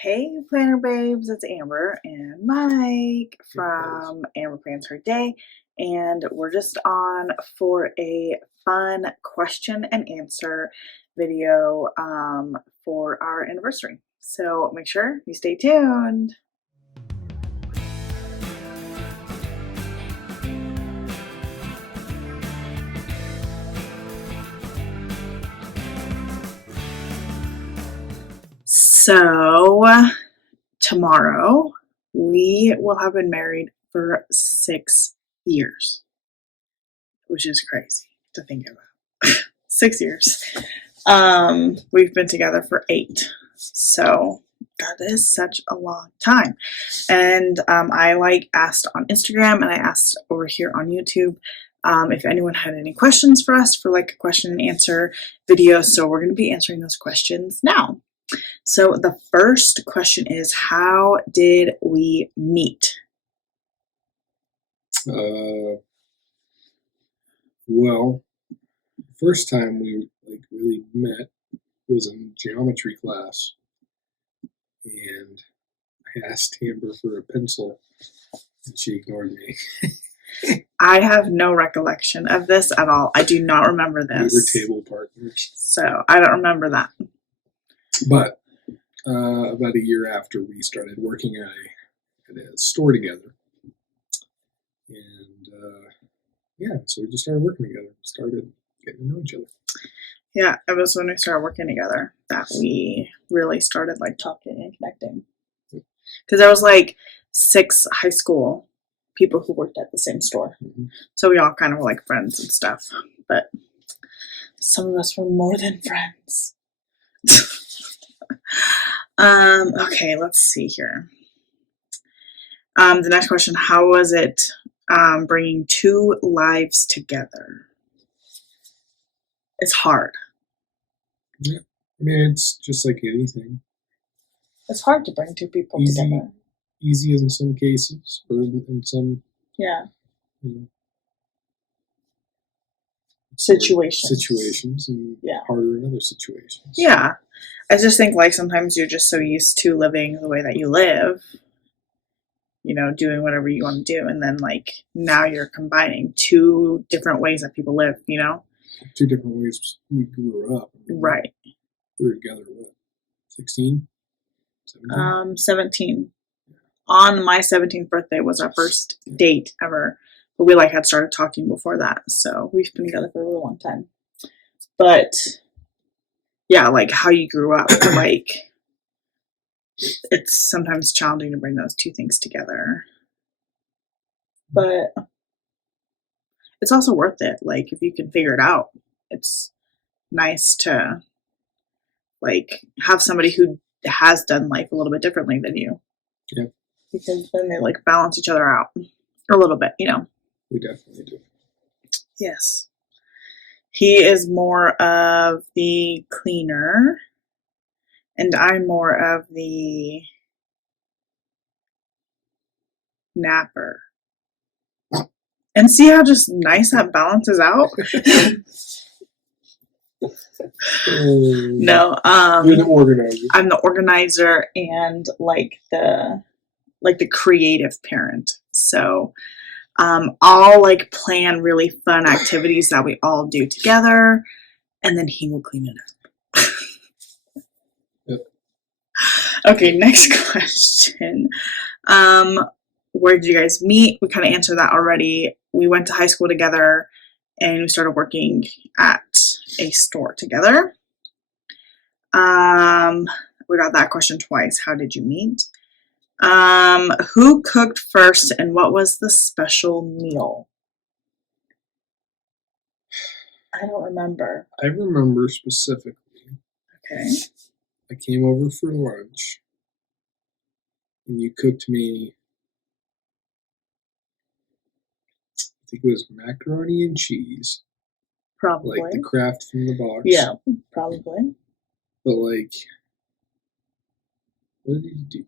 Hey, Planner Babes, it's Amber and Mike from AmberPlansHerDay, and we're just on for a fun question and answer video for our anniversary. So make sure you stay tuned. So tomorrow we will have been married for 6 years, which is crazy to think about. 6 years. We've been together for 8, so that is such a long time. And I asked on Instagram and I asked over here on YouTube if anyone had any questions for us for a question and answer video. So we're going to be answering those questions now. So the first question is, how did we meet? Well, the first time we really met was in geometry class, and I asked Amber for a pencil, and she ignored me. I have no recollection of this at all. I do not remember this. We were table partners. So I don't remember that. But about a year after, we started working at a store together. And yeah, so we just started working together, started getting to know each other. Yeah, it was when we started working together that we really started talking and connecting. Because there was 6 high school people who worked at the same store. Mm-hmm. So we all kind of were friends and stuff. But some of us were more than friends. Okay, let's see here. The next question, how was it bringing 2 lives together? It's hard. Yeah, I mean, it's just like anything. It's hard to bring 2 people together. Easy in some cases, or in some situations, and harder in other situations. Yeah, I just think sometimes you're just so used to living the way that you live, doing whatever you want to do, and then now you're combining 2 different ways that people live, 2 different ways we grew up. Right. We were together, what, 16? 17? 17. On my 17th birthday was our first date ever. But we had started talking before that. So we've been together for a really long time. But yeah, how you grew up, it's sometimes challenging to bring those 2 things together. But it's also worth it. If you can figure it out, it's nice to have somebody who has done life a little bit differently than you. Yeah. Because then they balance each other out a little bit, We definitely do. Yes. He is more of the cleaner, and I'm more of the napper. And see how just nice that balances out? No, you're the organizer. I'm the organizer and the creative parent. So I'll plan really fun activities that we all do together, and then he will clean it up. Yep. Okay, next question. Where did you guys meet? We kind of answered that already. We went to high school together, and we started working at a store together. We got that question twice. How did you meet? Who cooked first, and what was the special meal? I don't remember. I remember specifically. Okay. I came over for lunch, and you cooked me, I think it was macaroni and cheese. Probably. The Kraft from the box. Yeah, probably. But what did you do?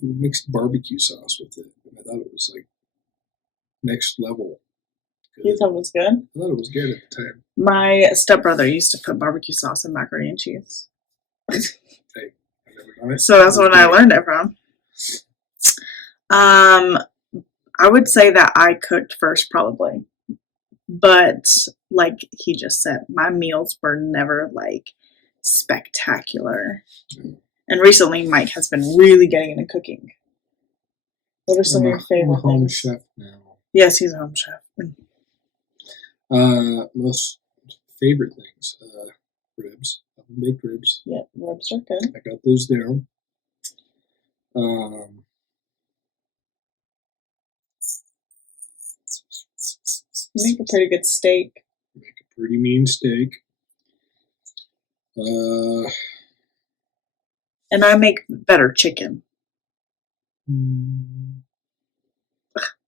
You mixed barbecue sauce with it. And I thought it was next level. Good. You thought it was good? I thought it was good at the time. My stepbrother used to put barbecue sauce in macaroni and cheese. Hey, I never on it. So that's when I learned it from. I would say that I cooked first, probably. But like he just said, my meals were never like spectacular. And recently, Mike has been really getting into cooking. What are some of your favorite I'm a home things? chef now. Yes, he's a home chef. Most favorite things, ribs, baked ribs. Yep, ribs are good. I got those down. You make a pretty good steak. Make a pretty mean steak. And I make better chicken.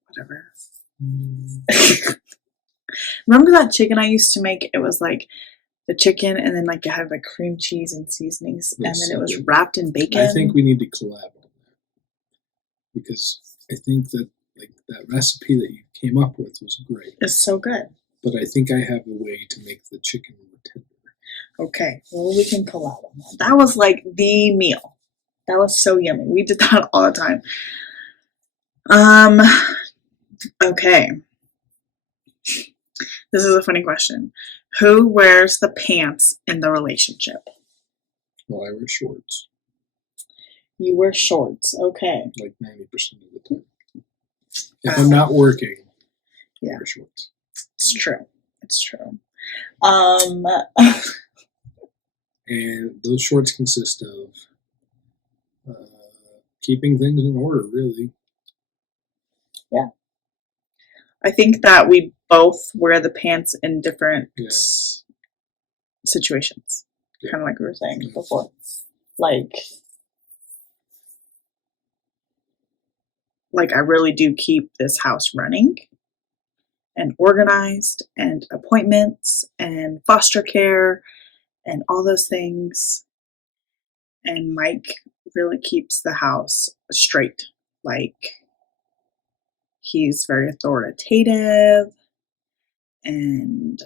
Whatever. Remember that chicken I used to make? It was like the chicken, and then like it had like cream cheese and seasonings, Yes, and then it was wrapped in bacon. I think we need to collab on that, because I think that like that recipe that you came up with was great. It's so good. But I think I have a way to make the chicken more tender. Okay. Well, we can collab on that. That was like the meal. That was so yummy. We did that all the time. Okay. This is a funny question. Who wears the pants in the relationship? Well, I wear shorts. You wear shorts. Okay. Like 90% of the time. If I'm not working, I wear shorts. It's true. It's true. And those shorts consist of keeping things in order, really. Yeah. I think that we both wear the pants in different situations. Yeah. Kind of like we were saying before. Like I really do keep this house running and organized, and appointments and foster care and all those things. And Mike really keeps the house straight. Like, he's very authoritative and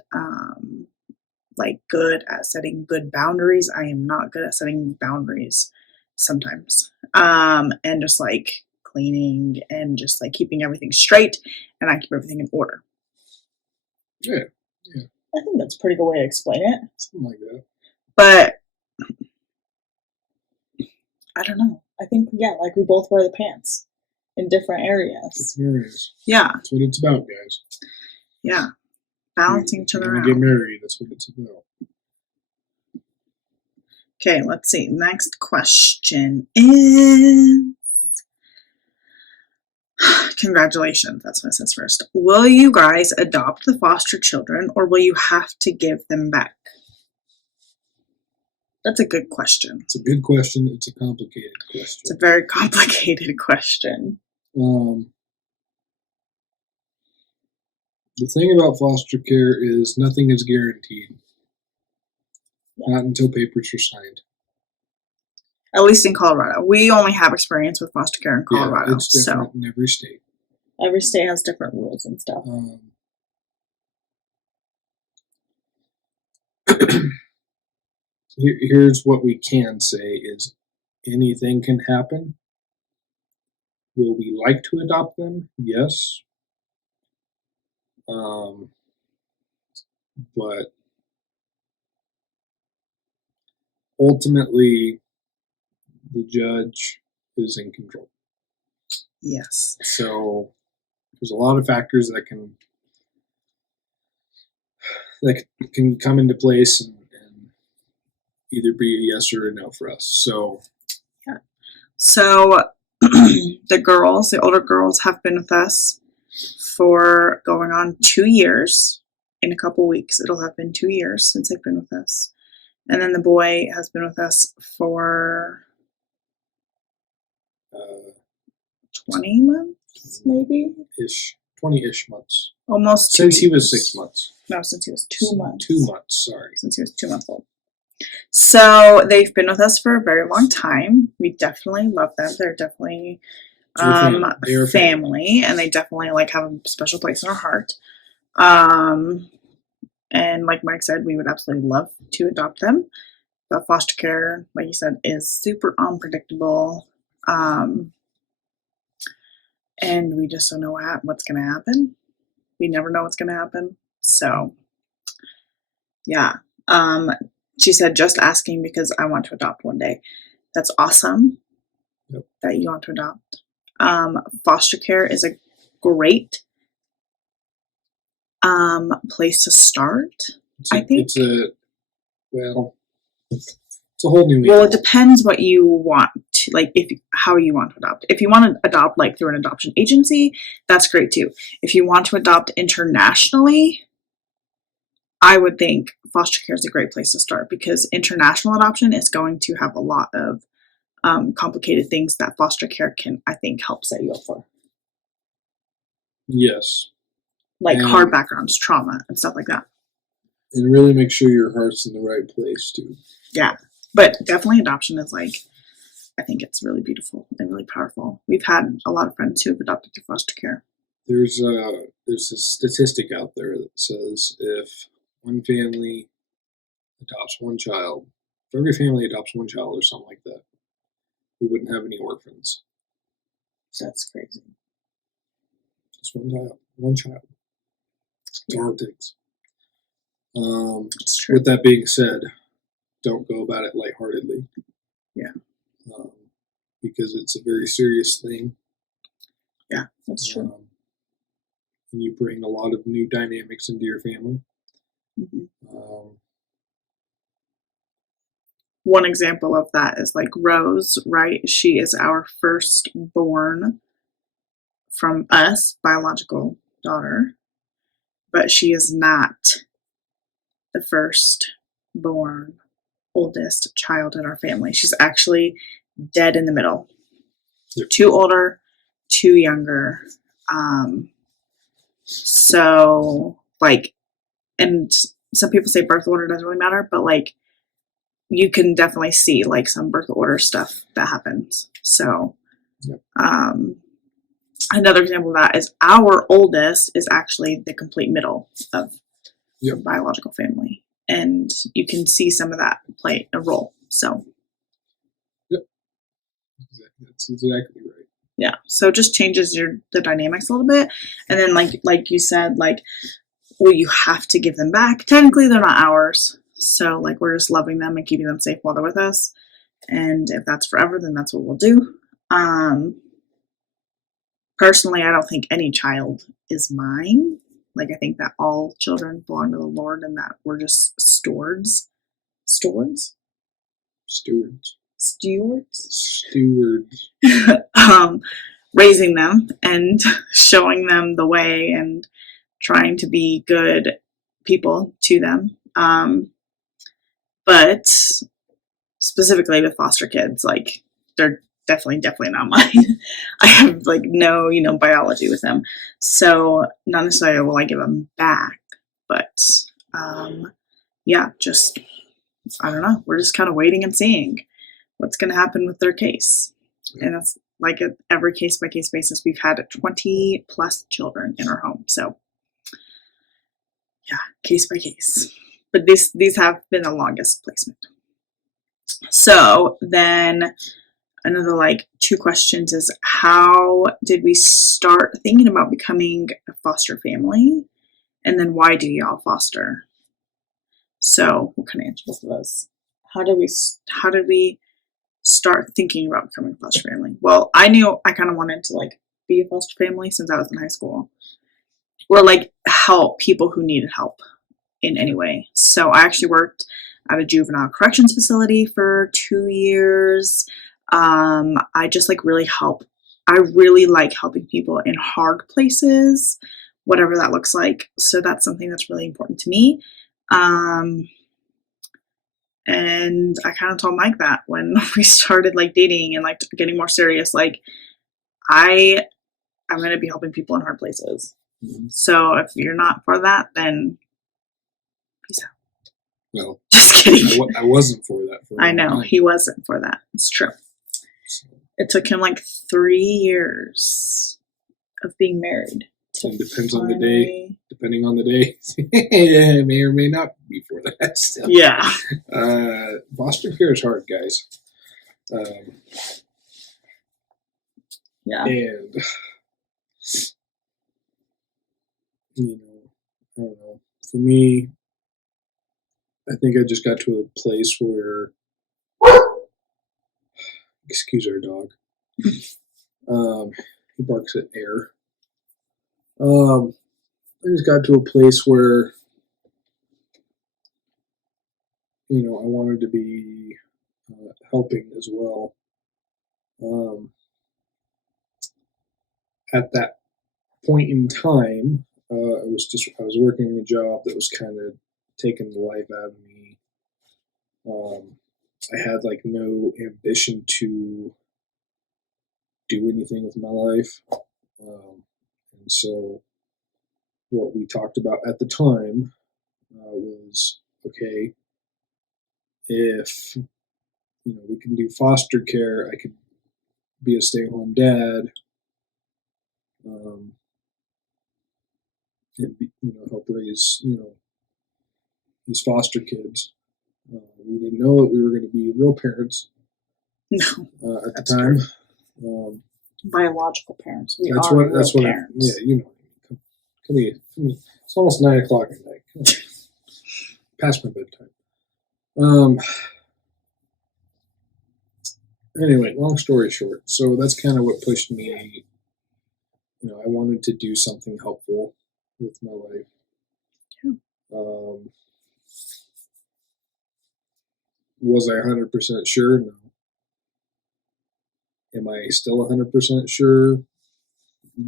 like good at setting good boundaries. I am not good at setting boundaries sometimes. And just like cleaning and just like keeping everything straight, and I keep everything in order. Yeah. Yeah. I think that's a pretty good way to explain it. Something like that. But I don't know. I think, like we both wear the pants in different areas. Different areas. Yeah. That's what it's about, guys. Yeah. Balancing each other out. Get married. That's what it's about. Okay, let's see. Next question is... Congratulations. That's what it says first. Will you guys adopt the foster children, or will you have to give them back? That's a good question. It's a good question. It's a complicated question. It's a very complicated question. The thing about foster care is nothing is guaranteed. Yeah. Not until papers are signed. At least in Colorado. We only have experience with foster care in Colorado. Yeah, it's different in every state. Every state has different rules and stuff. Here's what we can say is anything can happen. Will we like to adopt them? Yes. But ultimately, the judge is in control. Yes. So there's a lot of factors that can come into place and either be a yes or a no for us. So yeah. So the older girls have been with us for going on 2 years. In a couple weeks, it'll have been 2 years since they've been with us. And then the boy has been with us for 20 months, maybe? 20-ish months. Almost 2 Since years. he was 6 months. No, since he was 2 months. 2 months, sorry. Since he was 2 months old. So they've been with us for a very long time. We definitely love them. They're definitely family, and they definitely like have a special place in our heart. And like Mike said, we would absolutely love to adopt them. But foster care, like you said, is super unpredictable. And we just don't know what's going to happen. We never know what's going to happen. So, yeah. She said, just asking because I want to adopt one day. That's awesome. Yep. That you want to adopt. Foster care is a great place to start. I think it's a whole new. Well, it depends what you want to, like, how you want to adopt. If you want to adopt like through an adoption agency, that's great too. If you want to adopt internationally, I would think foster care is a great place to start, because international adoption is going to have a lot of complicated things that foster care can, I think, help set you up for. Yes. Like hard backgrounds, trauma, and stuff like that. And really make sure your heart's in the right place too. Yeah. But definitely adoption is like, I think it's really beautiful and really powerful. We've had a lot of friends who have adopted through foster care. There's a statistic out there that says if one family adopts one child, if every family adopts one child or something like that, we wouldn't have any orphans. That's crazy. Just one child. That's all it takes. It's true. With that being said, don't go about it lightheartedly. Yeah. Because it's a very serious thing. Yeah, that's true. And you bring a lot of new dynamics into your family. Mm-hmm. One example of that is like Rose, right? She is our firstborn from us, biological daughter, but she is not the firstborn oldest child in our family. She's actually dead in the middle. Yep. 2 older, 2 younger. So like, and some people say birth order doesn't really matter, but like you can definitely see like some birth order stuff that happens. So, yep. Another example of that is our oldest is actually the complete middle of the biological family. And you can see some of that play a role. So, yep, that's exactly right. Yeah, so it just changes the dynamics a little bit, and then like you said, like, well, you have to give them back. Technically, they're not ours, so like we're just loving them and keeping them safe while they're with us. And if that's forever, then that's what we'll do. Personally, I don't think any child is mine. Like, I think that all children belong to the Lord, and that we're just stewards. Raising them and showing them the way and trying to be good people to them. But specifically with foster kids, like, they're definitely not mine. I have like no, biology with them. So not necessarily will I give them back, but yeah, just, I don't know. We're just kind of waiting and seeing what's going to happen with their case. And that's like every case by case basis. We've had 20 plus children in our home. So yeah, case by case. But these have been the longest placement. So then another like 2 questions is, how did we start thinking about becoming a foster family? And then why do y'all foster? So we'll kind of answer both of those. How did we start thinking about becoming a foster family? Well, I knew I kind of wanted to like be a foster family since I was in high school, or like help people who needed help in any way. So I actually worked at a juvenile corrections facility for 2 years. I just like really help. I really like helping people in hard places, whatever that looks like. So that's something that's really important to me. And I kind of told Mike that when we started like dating and like getting more serious, like I'm going to be helping people in hard places. Mm-hmm. So if you're not for that, then peace out. Well, just kidding. I wasn't for that. I know he wasn't for that. It's true. So. It took him like 3 years of being married to It depends on the day. finally- Depending on the day, it may or may not be for that. Still. Yeah. Foster care is hard, guys. Yeah. And you know, I don't know. For me, I think I just got to a place where, excuse our dog. He barks at air. I just got to a place where, you know, I wanted to be helping as well. At that point in time, I was working a job that was kind of taking the life out of me. I had like no ambition to do anything with my life, and so what we talked about at the time was, okay, if you know we can do foster care, I could be a stay-at-home dad, and you know help raise these foster kids. We didn't know that we were going to be real parents No. at the That's time. Biological parents. We That's are what. real That's what. parents. Yeah, you know. Come here. It's almost 9 o'clock at night. Come on. Past my bedtime. Anyway, long story short, so that's kind of what pushed me. You know, I wanted to do something helpful with my life. Yeah. Was I 100% sure? No. Am I still 100% sure?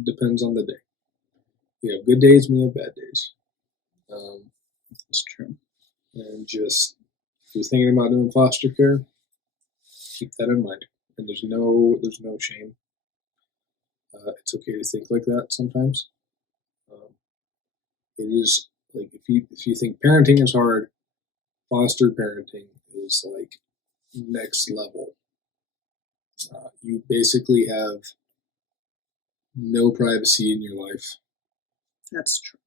Depends on the day. We have good days, we have bad days. That's true. And just, if you're thinking about doing foster care, keep that in mind. And there's no shame. It's okay to think like that sometimes. It is like if you think parenting is hard, foster parenting is like next level. You basically have no privacy in your life. That's true.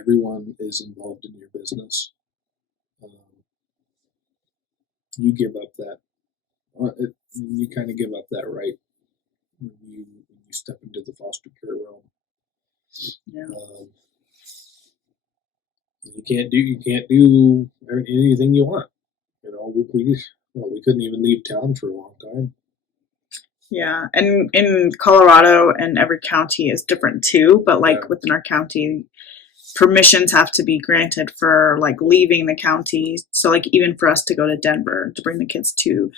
Everyone is involved in your business. You give up that. You kind of give up that right when you step into the foster care realm. Yeah. You can't do anything you want. You know, we couldn't even leave town for a long time. Yeah, and in Colorado and every county is different too, but like Yeah. within our county, permissions have to be granted for like leaving the county. So like even for us to go to Denver to bring the kids to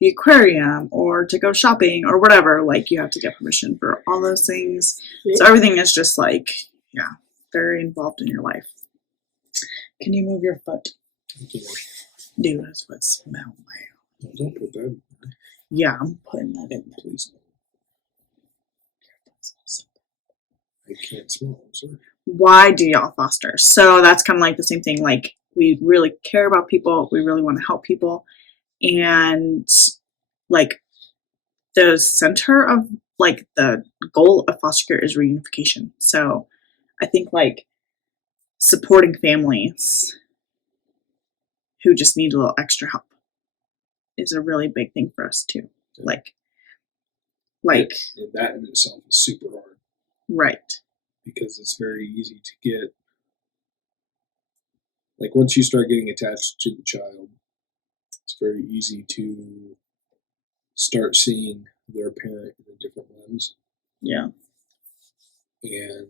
the aquarium or to go shopping or whatever, like you have to get permission for all those things. So everything is just like, yeah, very involved in your life. Can you move your foot? Dude, that's what smell like. Don't put that. Yeah, I'm putting that in there. Please. I can't smell. I'm sorry. Why do y'all foster? So that's kind of like the same thing. Like we really care about people. We really want to help people. And like the center of like the goal of foster care is reunification. So I think like supporting families who just need a little extra help is a really big thing for us too. Yeah. Like And that in itself is super hard right. because it's very easy to get, like once you start getting attached to the child, it's very easy to start seeing their parent in a different lens. Yeah. And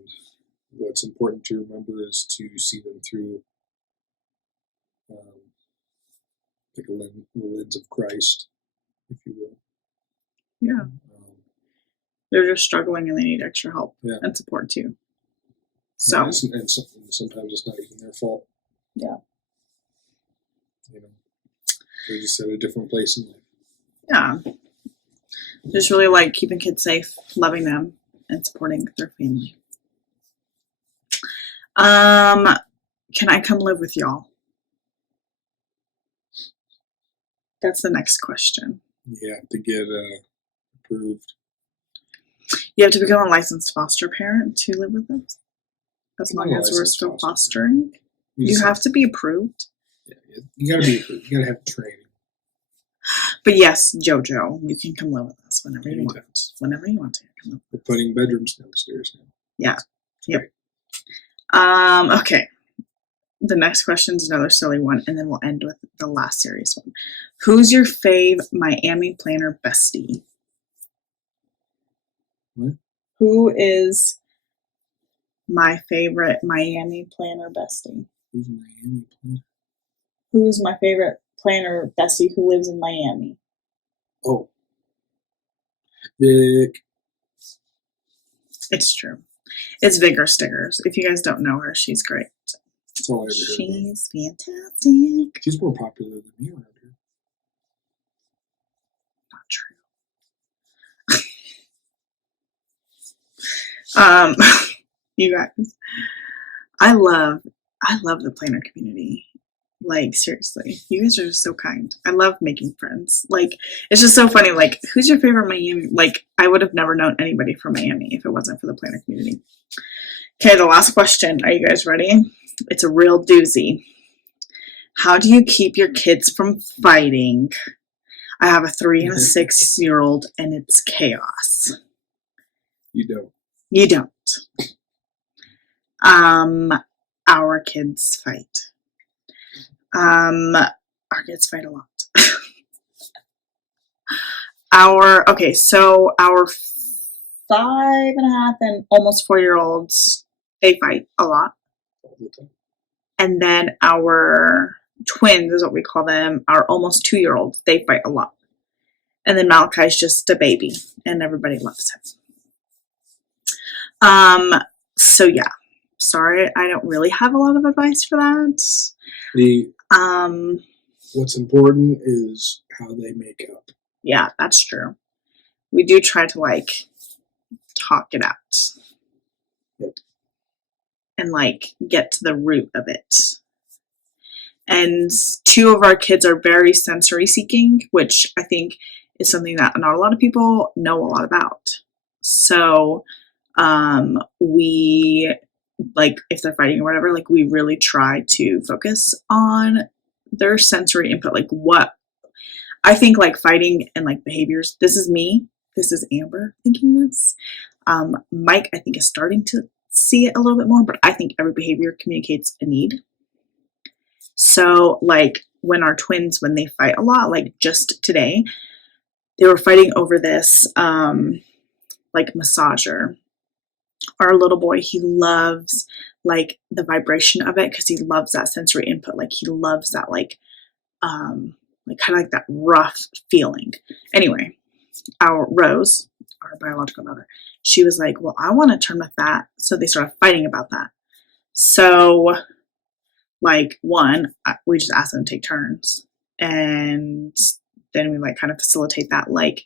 what's important to remember is to see them through like a lens of Christ, if you will. Yeah. They're just struggling and they need extra help and support too. So and sometimes it's not even their fault. Yeah. You know, they're just at a different place in life. Yeah. Just really like keeping kids safe, loving them, and supporting their family. Can I come live with y'all? That's the next question. You have to get approved. You have to become a licensed foster parent to live with us, as long as we're still fostering. You have to be approved. Yeah, you gotta be approved. You gotta have training. But yes, JoJo, you can come live with us whenever you want. Whenever you want to. We're putting bedrooms downstairs now. Yeah. Yep. Okay. The next question is another silly one, and then we'll end with the last serious one. Who's your fave Miami planner bestie? What? Who is my favorite Miami planner bestie? Who's Miami planner? Who's my favorite planner bestie who lives in Miami? Oh. Vic. It's true. It's Vigor Stickers. If you guys don't know her, she's great. That's all I ever heard. She's fantastic. She's more popular than me around here. Not true. You guys, I love the planner community. Like, seriously, you guys are just so kind. I love making friends. Like, it's just so funny. Like, who's your favorite Miami? Like, I would have never known anybody from Miami if it wasn't for the planner community. Okay, the last question. Are you guys ready? It's a real doozy. How do you keep your kids from fighting? I have a 3 and a 6-year-old, and it's chaos. You don't. You don't. Our kids fight. Our kids fight a lot. Our 5.5 and almost 4-year-olds, they fight a lot. All the time. And then our twins is what we call them, our almost 2-year-olds, they fight a lot. And then Malachi's just a baby and everybody loves him. So yeah. Sorry, I don't really have a lot of advice for that. What's important is how they make up. Yeah, that's true. We do try to like talk it out. Yep. And like get to the root of it. And 2 of our kids are very sensory seeking, which I think is something that not a lot of people know a lot about. So we, like, if they're fighting or whatever, like, we really try to focus on their sensory input. Like, what I think, like, fighting and like behaviors, this is me, this is Amber thinking this. Mike, I think, is starting to see it a little bit more, but I think every behavior communicates a need. So, like, when our twins, when they fight a lot, like just today, they were fighting over this, like, massager. Our little boy, he loves like the vibration of it because he loves that sensory input. Like, he loves that, like kind of like that rough feeling. Anyway, our Rose, our biological daughter, she was like, well, I want to turn with that. So they started fighting about that. So, like, we just asked them to take turns, and then we like kind of facilitate that. Like,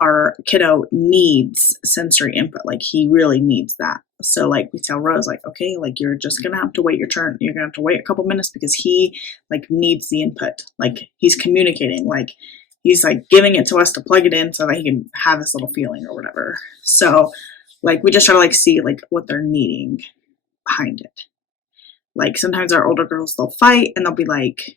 our kiddo needs sensory input. Like, he really needs that. So, like, we tell Rose, like, okay, like, you're just gonna have to wait your turn. You're gonna have to wait a couple minutes because he like needs the input. Like, he's communicating. Like, he's like giving it to us to plug it in so that he can have this little feeling or whatever. So, like, we just try to like see like what they're needing behind it. Like, sometimes our older girls, they'll fight and they'll be like,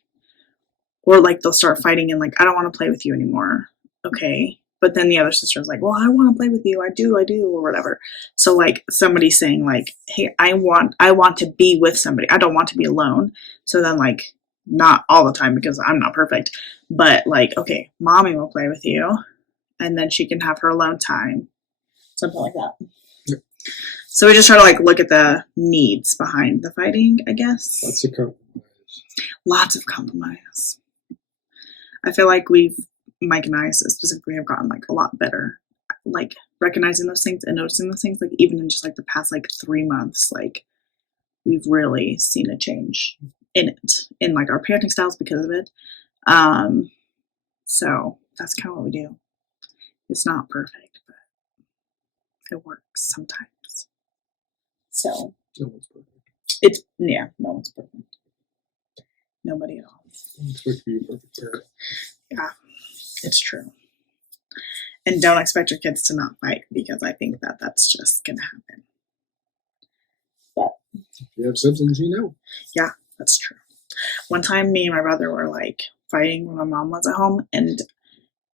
or like they'll start fighting and like, I don't want to play with you anymore. Okay. But then the other sister's like, well, I want to play with you. I do, or whatever. So, like, somebody's saying like, hey, I want to be with somebody. I don't want to be alone. So then, like, not all the time because I'm not perfect, but like, okay, mommy will play with you, and then she can have her alone time. Something like that. Yep. So we just try to like look at the needs behind the fighting, I guess. Lots of compromise. I feel like Mike and I specifically have gotten like a lot better, like recognizing those things and noticing those things. Like, even in just like the past like 3 months, like, we've really seen a change in it, in like our parenting styles because of it. So that's kind of what we do. It's not perfect, but it works sometimes. So No one's perfect. No one's perfect. Nobody at all. I don't expect to be a perfect parent. Yeah, it's true. And don't expect your kids to not fight, because I think that that's just going to happen. But if you have siblings, you know. Yeah, that's true. One time, me and my brother were like fighting when my mom was at home, and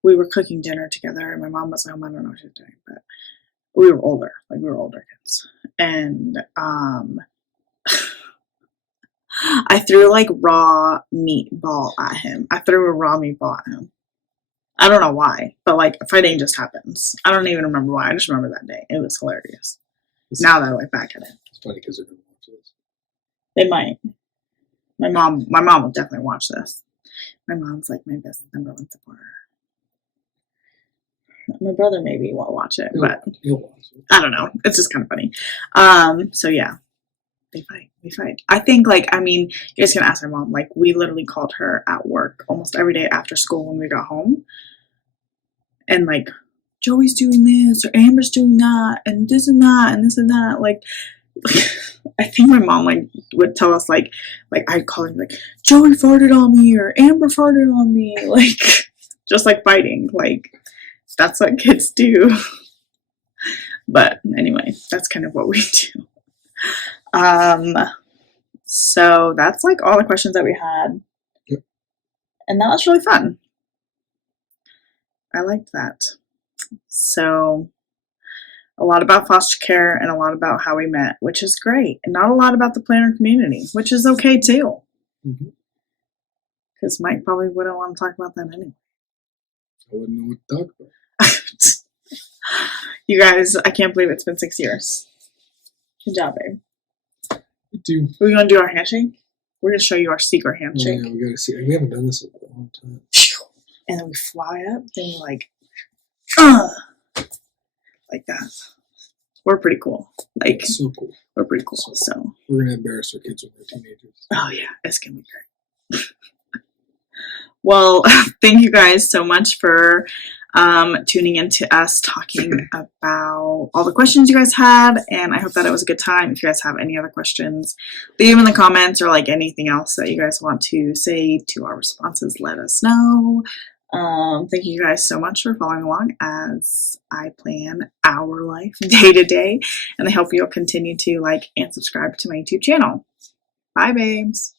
we were cooking dinner together, and my mom was at home. I don't know what she was doing, but we were older. Like, we were older kids. And I threw like raw meatball at him. I threw a raw meatball at him. I don't know why, but like fighting just happens. I don't even remember why. I just remember that day. It was hilarious. Now that I look back at it. It's funny because they're going to watch this. They might. My mom will definitely watch this. My mom's like my best #1 supporter. My brother maybe won't watch it, but he'll watch it. I don't know. It's just kind of funny. So yeah, they fight. We fight. I think, like, I mean, you guys can ask my mom. Like, we literally called her at work almost every day after school when we got home, and like, Joey's doing this or Amber's doing that, and this and that and this and that. Like, I think my mom like would tell us like I'd call him like, Joey farted on me or Amber farted on me, like just like fighting. Like, that's what kids do. But anyway, that's kind of what we do. So that's like all the questions that we had. Yep. And that was really fun. I liked that. So a lot about foster care and a lot about how we met, which is great. And not a lot about the planner community, which is okay too. Because Mike probably wouldn't want to talk about that anyway. I wouldn't know what to talk about. You guys, I can't believe it's been 6 years. Good job, babe. You do. We're going to do our handshake. We're going to show you our secret handshake. Oh, yeah, we got to see. We haven't done this in a long time. And then we fly up, then we're like that. We're pretty cool. Like, That's so cool. We're pretty cool. So So, we're going to embarrass our kids when they're teenagers. oh yeah, it's going to be great. Well, thank you guys so much for tuning in to us talking about all the questions you guys had, and I hope that it was a good time. If you guys have any other questions, leave them in the comments, or like anything else that you guys want to say to our responses, let us know. Thank you guys so much for following along as I plan our life day to day, and I hope you'll continue to like and subscribe to my YouTube channel. Bye, babes.